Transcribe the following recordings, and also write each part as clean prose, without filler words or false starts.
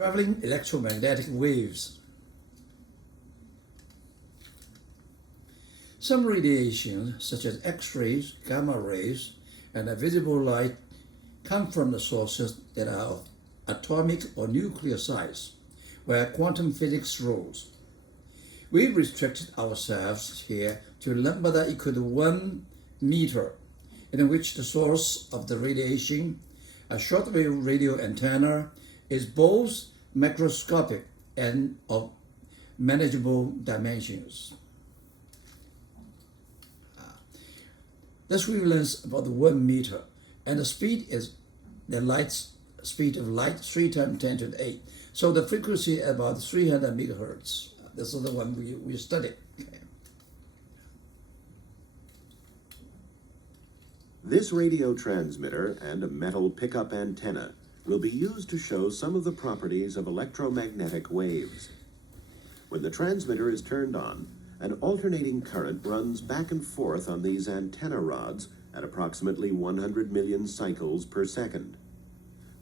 Traveling electromagnetic waves. Some radiation, such as X-rays, gamma rays, and visible light, come from the sources that are of atomic or nuclear size, where quantum physics rules. We restricted ourselves here to a number that equal to 1 meter, in which the source of the radiation, a shortwave radio antenna, is both macroscopic and of manageable dimensions. This wavelength about 1 meter, and the speed is the light's speed of light 3 times 10 to the 8. So the frequency about 300 megahertz. This is the one we studied. Okay. This radio transmitter and a metal pickup antenna will be used to show some of the properties of electromagnetic waves. When the transmitter is turned on, an alternating current runs back and forth on these antenna rods at approximately 100 million cycles per second.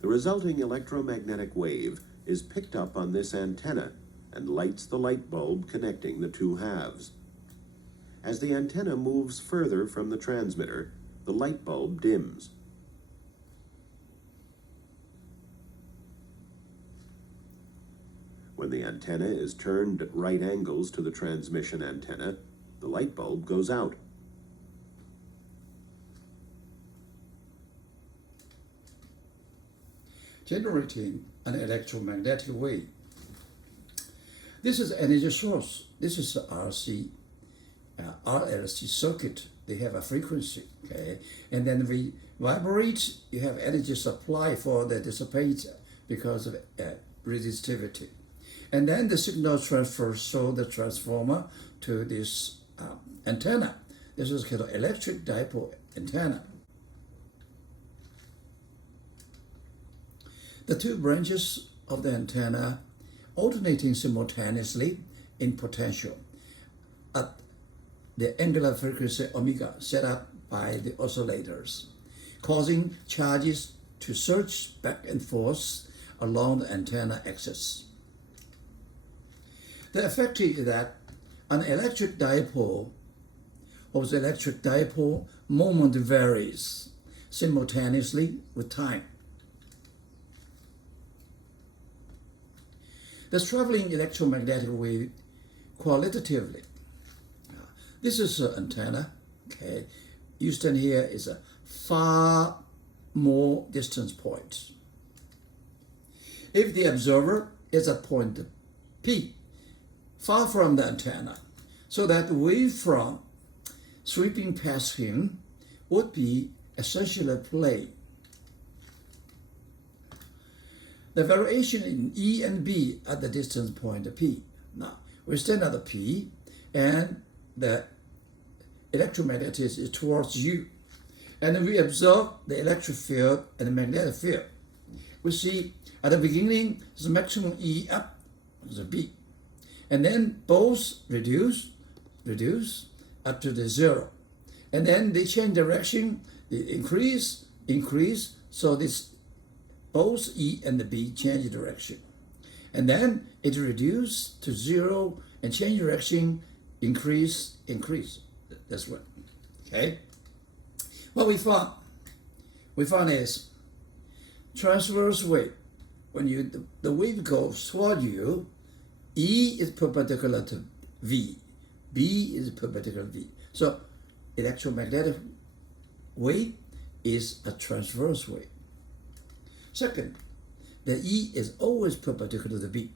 The resulting electromagnetic wave is picked up on this antenna and lights the light bulb connecting the two halves. As the antenna moves further from the transmitter, the light bulb dims. When the antenna is turned at right angles to the transmission antenna, the light bulb goes out. Generating an electromagnetic wave. This is energy source. This is the RLC circuit. They have a frequency, okay? And then we vibrate, you have energy supply for the dissipate because of resistivity. And then the signal transfers through the transformer to this antenna. This is called electric dipole antenna. The two branches of the antenna alternating simultaneously in potential at the angular frequency omega set up by the oscillators, causing charges to surge back and forth along the antenna axis. The effect is that an electric dipole of the electric dipole moment varies simultaneously with time. The traveling electromagnetic wave qualitatively. This is an antenna, okay? You stand here is a far more distance point. If the observer is at point P, far from the antenna, so that the wavefront sweeping past him would be essentially plane. The variation in E and B at the distance point P. Now, we stand at the P, and the electromagnetic is towards U. And we observe the electric field and the magnetic field. We see at the beginning, the maximum E up, the B. And then both reduce up to the 0. And then they change direction, they increase, so this both E and the B change direction. And then it reduces to 0 and change direction, increase. That's what, okay? What we found is transverse wave. When the wave goes toward you, E is perpendicular to V, B is perpendicular to V. So electromagnetic wave is a transverse wave. Second, the E is always perpendicular to B.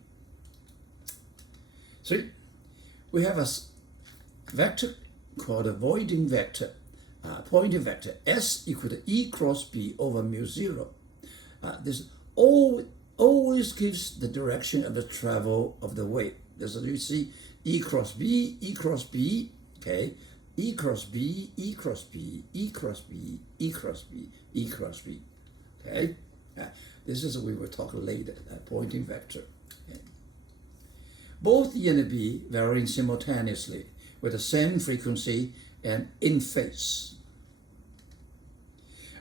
3, we have a vector called a Poynting vector. Poynting vector S equal to E cross B over mu 0. This always gives the direction of the travel of the wave. This is, you see, E cross B, okay? E cross B, E cross B, E cross B, E cross B, E cross B, okay? This is what we will talk later, Poynting vector. Okay. Both E and B varying simultaneously with the same frequency and in phase.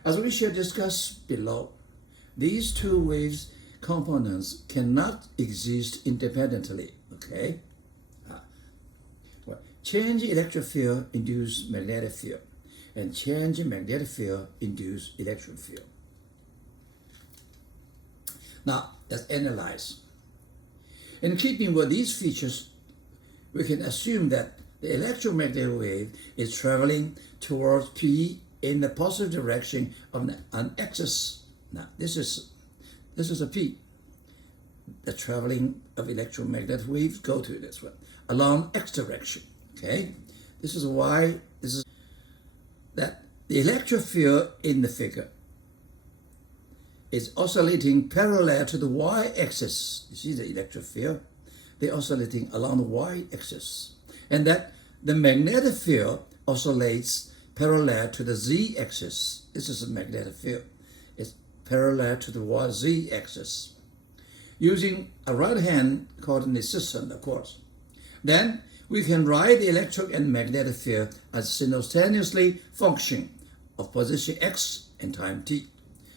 As we shall discuss below, these two waves components cannot exist independently. Okay. Well, change electric field induce magnetic field, and change magnetic field induce electric field. Now let's analyze. In keeping with these features, we can assume that the electromagnetic wave is traveling towards P in the positive direction of an axis. Now this is a P. The traveling of electromagnetic waves go to this one along X direction. Okay, this is why this is that the electric field in the figure is oscillating parallel to the y-axis. You see the electric field? They're oscillating along the y-axis. And that the magnetic field oscillates parallel to the z-axis. This is a magnetic field. It's parallel to the z-axis. Using a right-hand coordinate system, of course. Then we can write the electric and magnetic field as simultaneously function of position x and time t.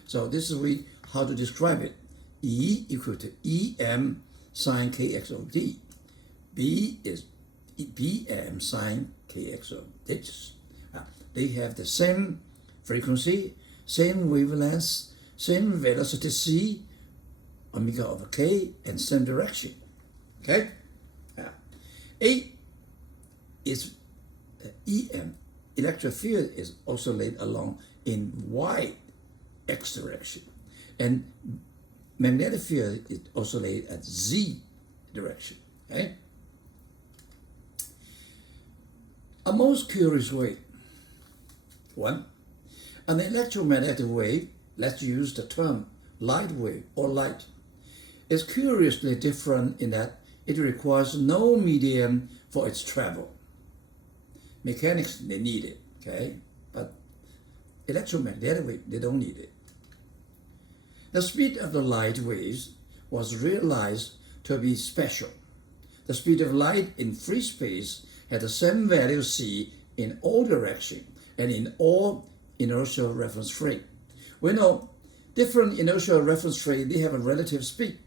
So this is how to describe it. E equal to Em sine kx of t. B is Bm sine kx of h. They have the same frequency, same wavelength, same velocity c, omega over k, and same direction. Okay? A is Em. Electric field is oscillate along in y-x direction, and magnetic field is oscillate at z direction. Okay? A most curious way. One, an electromagnetic wave, let's use the term light wave or light, is curiously different in that it requires no medium for its travel. Mechanics, they need it, okay? But electromagnetic wave, they don't need it. The speed of the light waves was realized to be special. The speed of light in free space had the same value c in all directions and in all inertial reference frame. We know different inertial reference frame, they have a relative speed.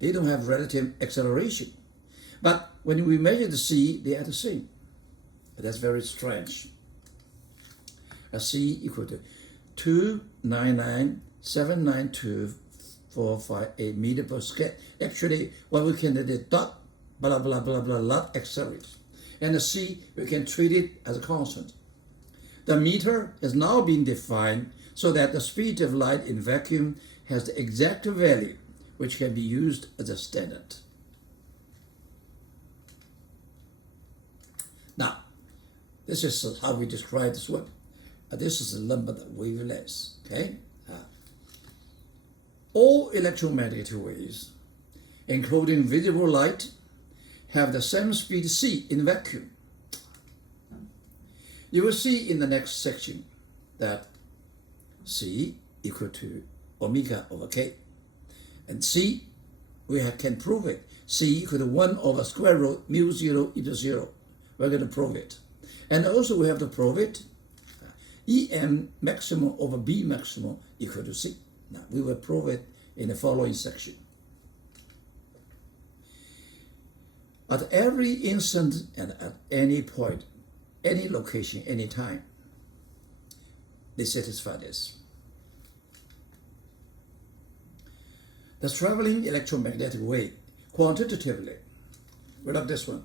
They don't have relative acceleration. But when we measure the c, they are the same. That's very strange. A c equal to 299,792,458 meter per second. Actually, what we can do is dot, blah, blah, blah, blah, lot accelerates. And the c, we can treat it as a constant. The meter has now been defined so that the speed of light in vacuum has the exact value, which can be used as a standard. Now, this is how we describe this one. This is the number of wavelengths, okay? All electromagnetic waves, including visible light, have the same speed c in vacuum. You will see in the next section that c equal to omega over k. And c, we can prove it. C equal to 1 over square root mu 0 e to 0. We're going to prove it. And also we have to prove it. Em maximum over B maximum equal to C. Now we will prove it in the following section. At every instant and at any point, any location, any time, they satisfy this. The traveling electromagnetic wave, quantitatively, we like this one.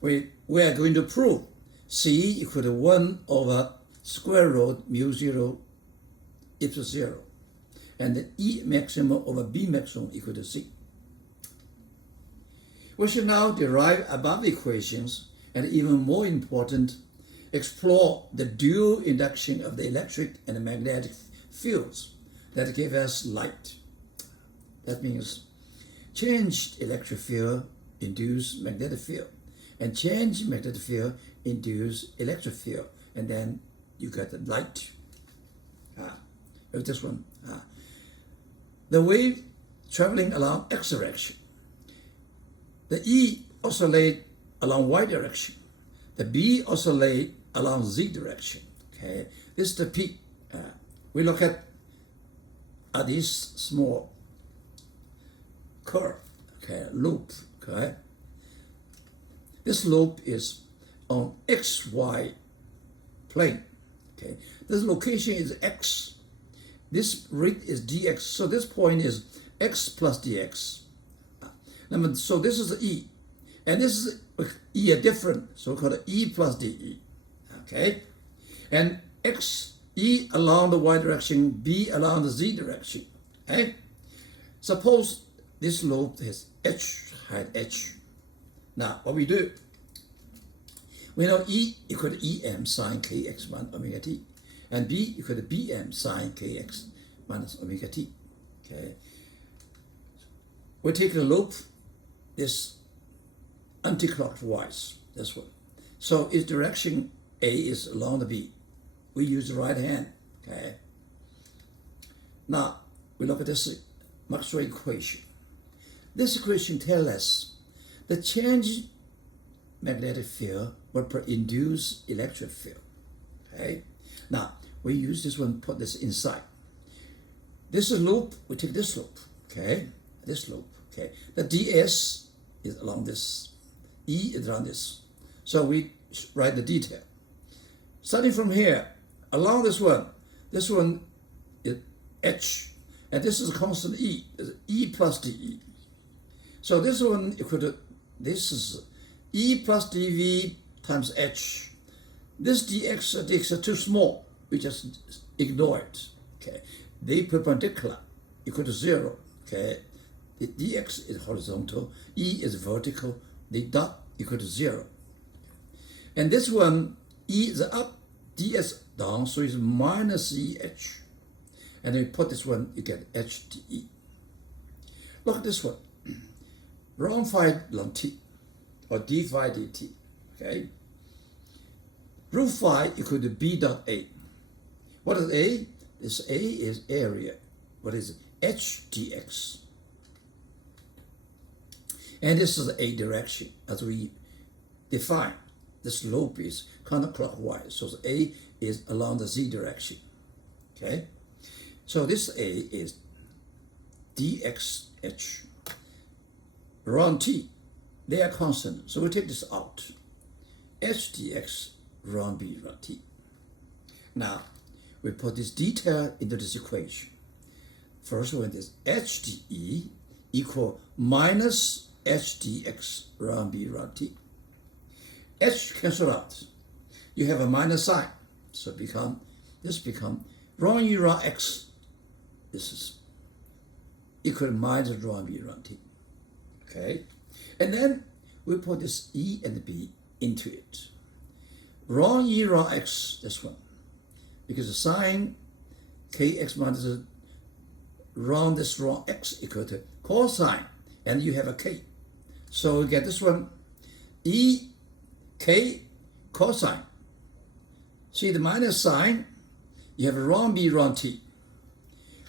We are going to prove C equal to 1 over square root mu 0 e to 0, and the E maximum over B maximum equal to C. We should now derive above equations, and even more important, explore the dual induction of the electric and the magnetic fields that give us light. That means changed electric field induce magnetic field, and changed magnetic field induce electric field, and then you get the light. This one. The wave traveling along x direction. The E oscillate along y direction. The B oscillate along z direction. Okay, this is the P. We look at these small curve, okay, loop, okay. This loop is on xy plane, okay. This location is x. This rate is dx, so this point is x plus dx. So this is E, and this is E are different, so we call it E plus dE, okay? And x, E along the y direction, B along the z direction, okay? Suppose this loop has h, height h. Now, what we do, we know E equal to EM sine kx minus omega t, and B equal to BM sine kx minus omega t, okay? We take the loop, this anti-clockwise, this one. So its direction A is along the B. We use the right hand, okay? Now, we look at this Maxwell equation. This equation tells us the change magnetic field will induce electric field, okay? Now, we use this one, put this inside. This is loop, we take this loop, okay? This loop, okay? The ds is along this, E is around this. So we write the detail. Starting from here, along this one is h, and this is a constant E, is E plus dE. So this one equal to, this is E plus dV times h. This dx are too small, we just ignore it, okay? They perpendicular, equal to 0, okay? The dx is horizontal, E is vertical, the dot equal to 0. And this one, E is up, ds down, so it's minus EH. And then you put this one, you get HDE. Look at this one. Rho phi ln t, or d phi dt, okay? Rho phi equal to B dot A. What is A? This A is area. What is it? H dx. And this is the A direction, as we define. The slope is counterclockwise, so the A is along the Z direction, okay? So this A is dxh. Rho t, they are constant, so we take this out. H dx rho b rho t. Now, we put this detail into this equation. First one is HDE equal minus h dx rho b rho t. H cancel out. You have a minus sign, so this become rho e rho x. This is equal to minus rho b rho t. Okay, and then we put this E and B into it. Rho e rho x, this one, because the sine kx minus rho this rho x equal to cosine, and you have a k. So we get this one, E k cosine. See the minus sign, you have rho b rho t.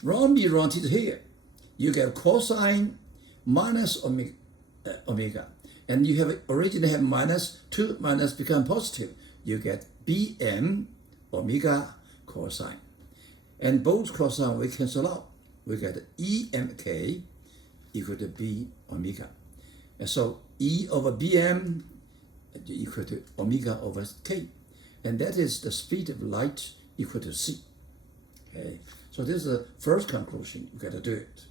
Rho b rho t is here. You get cosine minus omega. And you have originally have minus, 2 minus become positive. You get Bm omega cosine. And both cosine we cancel out. We get EMK equal to B omega. And so E over Bm equal to omega over K. And that is the speed of light equal to C. Okay, so this is the first conclusion. You got to do it.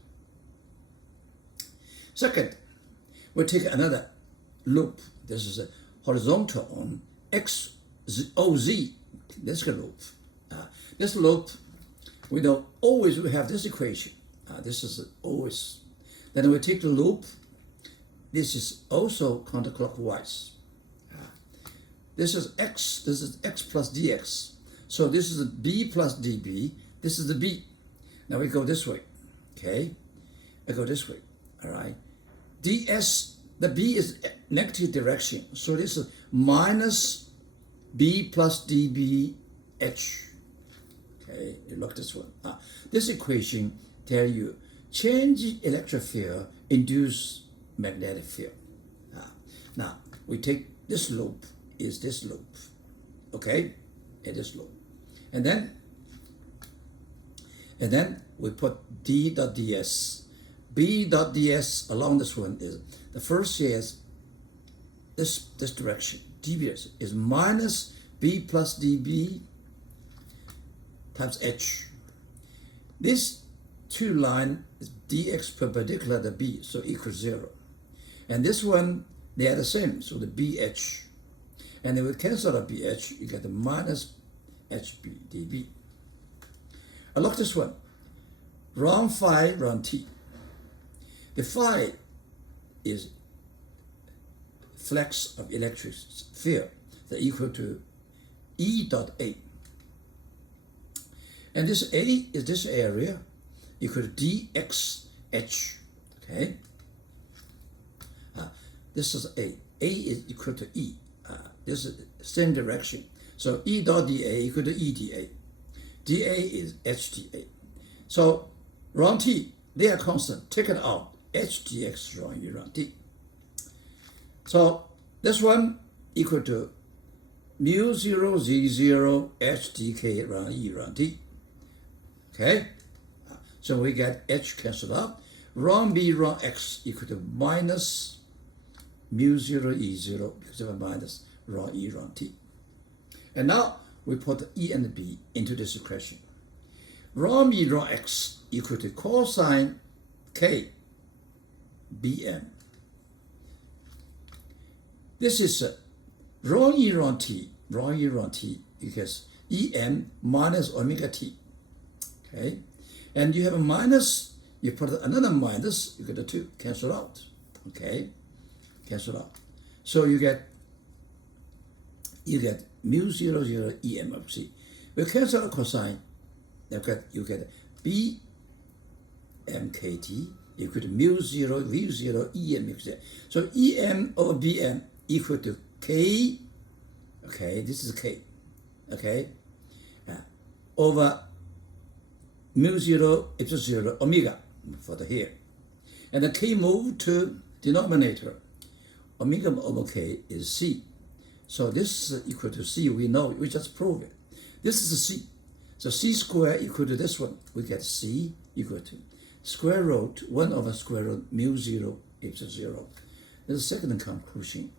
Second, we take another loop. This is a horizontal on OZ. This loop. This loop, we know always we have this equation. This is always. Then we take the loop. This is also counterclockwise. This is x. This is x plus dx. So this is b plus db. This is the b. Now we go this way. Okay, I go this way. All right. ds, the b is negative direction. So this is minus b plus db h. Okay, you look this one. This equation tell you change electric field, induce magnetic field. Now we take this loop is this loop, okay, and this loop, and then we put d dot ds B dot ds along this one is, the first is this direction, dbs is minus b plus db times h. This two line is dx perpendicular to b, so equals 0. And this one, they are the same, so the bh. And if we cancel out bh, you get the minus hb db. I look this one, rho phi, rho t. The phi is flux of electric field that equal to E dot A. And this A is this area equal to dxh, okay? This is A. A is equal to E. This is same direction. So E dot dA equal to EdA. dA is HdA. So rho t, they are constant. Take it out. H dx rho E rho t. So this one equal to mu 0 z0 h dk rho E rho t. Okay? So we get h cancelled out. Rho b rho x equal to minus mu 0 e0 because of a minus rho E rho t. And now we put E and B into this equation. Rho b rho x equal to cosine k bm. This is rho E rho t because em minus omega t. Okay? And you have a minus, you put another minus, you get a 2, cancel out. Okay? Cancel out. So you get mu 0 0 em of c. We cancel out cosine, you get b mkt equal to mu 0 v 0 em. So em over bm equal to k, okay, this is k, okay, over mu 0 epsilon 0 omega for the here. And the k move to denominator. Omega over k is c. So this is equal to c, we know, we just proved it. This is c. So c squared equal to this one. We get c equal to square root 1 over square root mu 0 epsilon 0. This is the second conclusion.